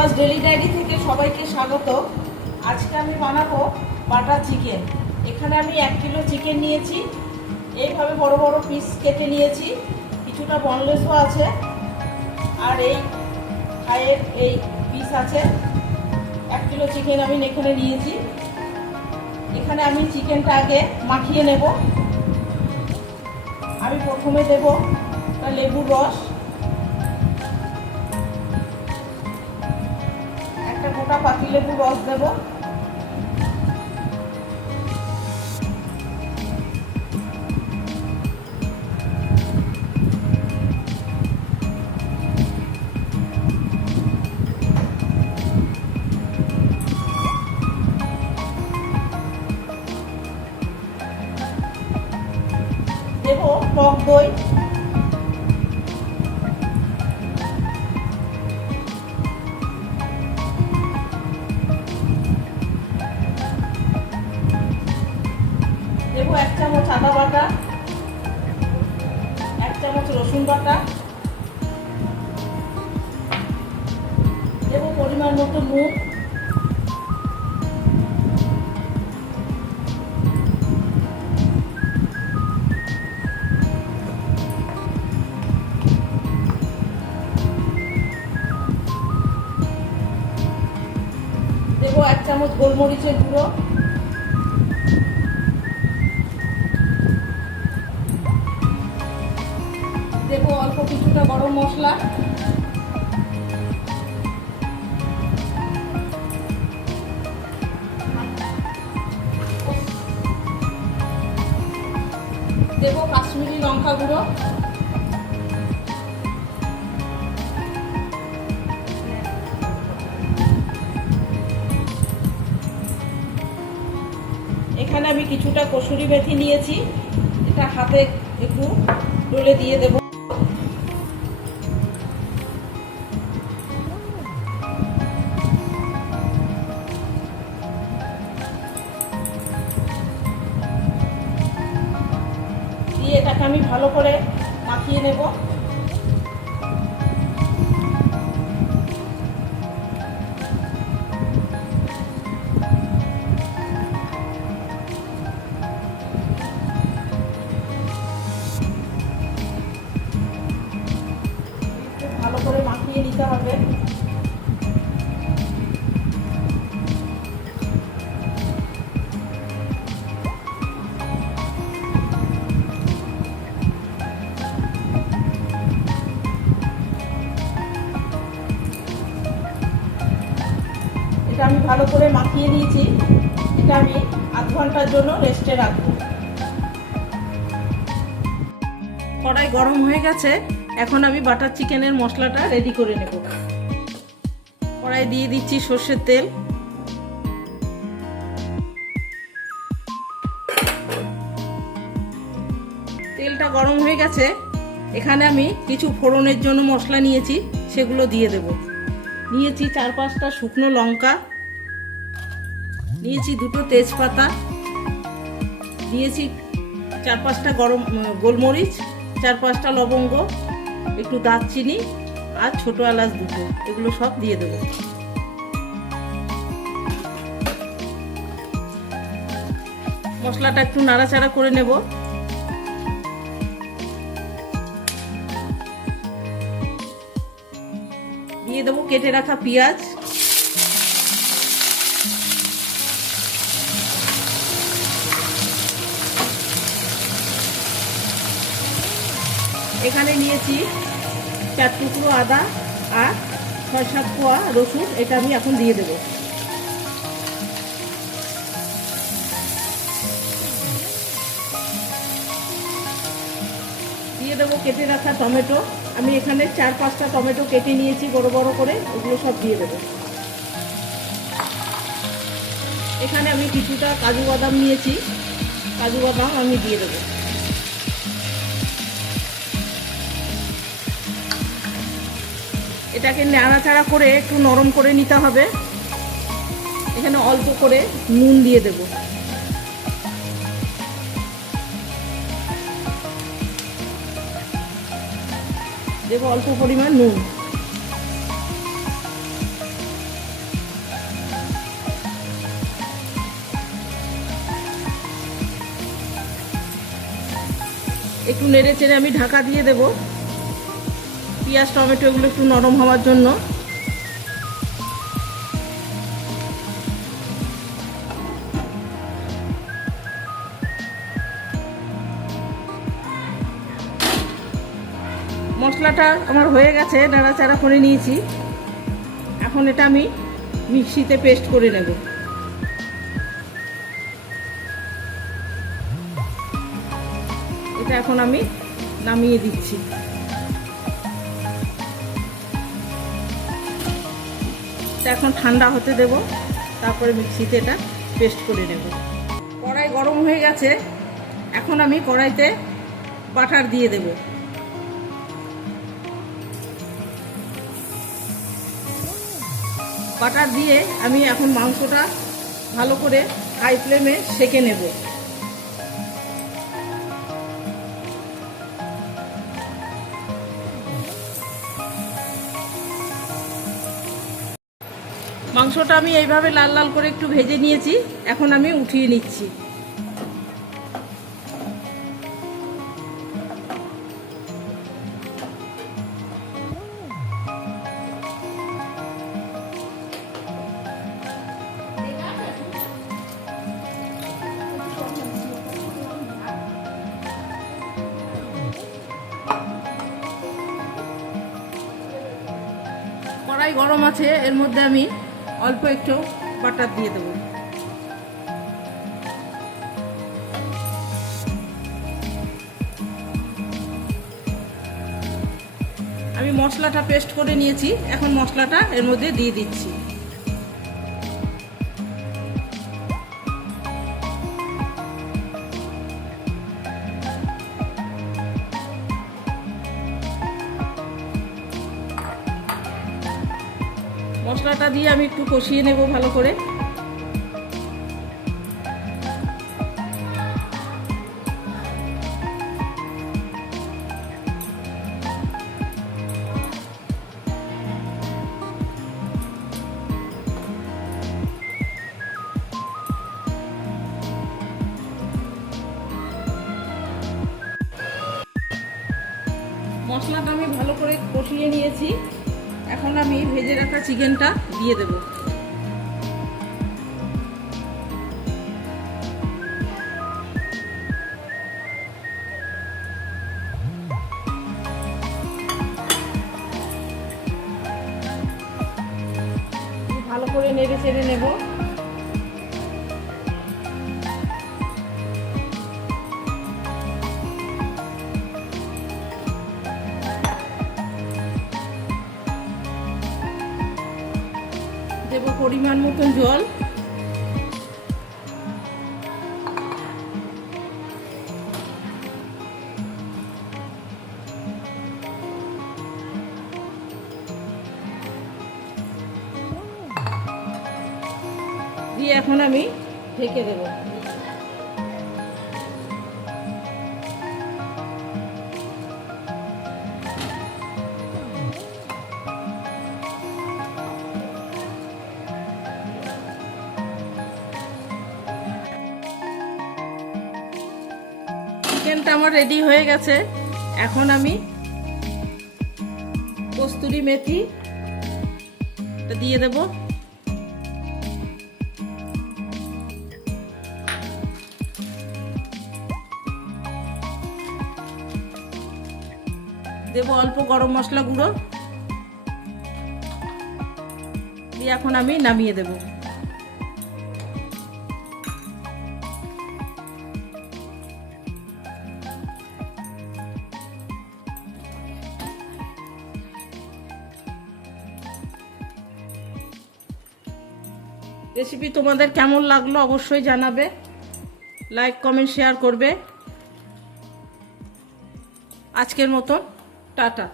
Subhash daily diary থেকে সবাইকে স্বাগত। আজকে আমি বানাবো বাটার চিকেন। এখানে আমি 1 কিলো চিকেন নিয়েছি, এইভাবে বড় বড় পিস কেটে নিয়েছি, কিছুটা বনলেসও আছে, আর এই থাইয়ের এই পিস আছে। 1 কিলো চিকেন আমি এখানে নিয়েছি। এখানে আমি চিকেনটা আগে মাখিয়ে নেব। আমি প্রথমে দেব লেবুর রস, একটা গোটা পাতি লেবুর রস দেব। দেব টক দই, দেব 1 চামচ আদা বাটা, 1 চামচ রসুন বাটা, দেব পরিমাণ মতো নুন, দেব 1 চামচ গোলমরিচের গুঁড়ো, দেব অল্প কিছুটা গরম মশলা, দেব কাশ্মীরি লঙ্কা গুঁড়ো, এখানে আমি কিছুটা কসুরি মেথি নিয়েছি, এটা হাতে একটু ডলে দিয়ে দেব। দিয়ে এটাকে আমি ভালো করে মাখিয়ে নেব। ভালো করে মাখিয়ে নিতে হবে। এটা আমি ভালো করে মাখিয়ে নিয়েছি, এটা আমি আধ ঘন্টার জন্য রেস্টে রাখবো। কড়াই গরম হয়ে গেছে, এখন আমি বাটার চিকেনের মশলাটা রেডি করে নেব। কড়াই দিয়ে দিচ্ছি সর্ষের তেল, তেলটা গরম হয়ে গেছে। এখানে আমি কিছু ফোড়নের জন্য মশলা নিয়েছি, সেগুলো দিয়ে দেব। নিয়েছি 4-5টা শুকনো লঙ্কা, নিয়েছি 2টো তেজপাতা, দিয়েছি 4-5টা গোলমরিচ, 4-5টা লবঙ্গ, একটু দারচিনি আর ছোটো এলাচ 2টো, এগুলো সব দিয়ে দেবো। মশলাটা একটু নাড়াচাড়া করে নেব। দিয়ে দেবো কেটে রাখা পেঁয়াজ, এখানে নিয়েছি 4 টুকরো আদা আর 6-7 কোয়া রসুন, এটা আমি এখন দিয়ে দেব। দিয়ে দেবো কেটে রাখা টমেটো, আমি এখানে 4-5টা টমেটো কেটে নিয়েছি বড় বড় করে, ওগুলো সব দিয়ে দেবো। এখানে আমি কিছুটা কাজু বাদাম নিয়েছি, কাজু বাদাম আমি দিয়ে দেবো। এটাকে নাড়াচাড়া করে একটু নরম করে নিতে হবে। এখানে অল্প করে নুন দিয়ে দেব। দেব অল্প পরিমাণ নুন। একটু নেড়ে চেড়ে আমি ঢাকা দিয়ে দেব পেঁয়াজ টমেটো এগুলো একটু নরম হওয়ার জন্য। মশলাটা আমার হয়ে গেছে, নাড়াচাড়া করে নিয়েছি। এখন এটা আমি মিক্সিতে পেস্ট করে নেব। এটা এখন আমি নামিয়ে দিচ্ছি। এটা এখন ঠান্ডা হতে দেব, তারপরে মিক্সিতে এটা পেস্ট করে নেব। কড়াই গরম হয়ে গেছে, এখন আমি কড়াইতে বাটার দিয়ে দেব। বাটার দিয়ে আমি এখন মাংসটা ভালো করে হাই ফ্লেমে সেঁকে নেব। মাংসটা আমি এইভাবে লাল লাল করে একটু ভেজে নিয়েছি, এখন আমি উঠিয়ে নিচ্ছি। কড়াই গরম আছে, এর মধ্যে আমি অল্প একটু বাটার দিয়ে দেব। আমি মশলাটা পেস্ট করে নিয়েছি, এখন মশলাটা এর মধ্যে দিয়ে দিচ্ছি। মশলাটা দিয়ে আমি একটু কষিয়ে নেব ভালো করে। মশলাটা আমি ভালো করে কষিয়ে নিয়েছি, এখন আমি ভেজে রাখা চিকেনটা দিয়ে দেব। ভালো করে নেড়ে চেড়ে নেব। দেব পরিমাণ মতন জল। দিয়ে এখন আমি ঢেকে দেব। চিকেনটা আমার রেডি হয়ে গেছে, এখন আমি কস্তুরি মেথি দিয়ে দেব। দেব অল্প গরম মশলা গুঁড়ো, দিয়ে এখন আমি নামিয়ে দেব। রেসিপি তোমাদের কেমন লাগলো অবশ্যই জানাবে, লাইক কমেন্ট শেয়ার করবে। আজকের মতো টাটা।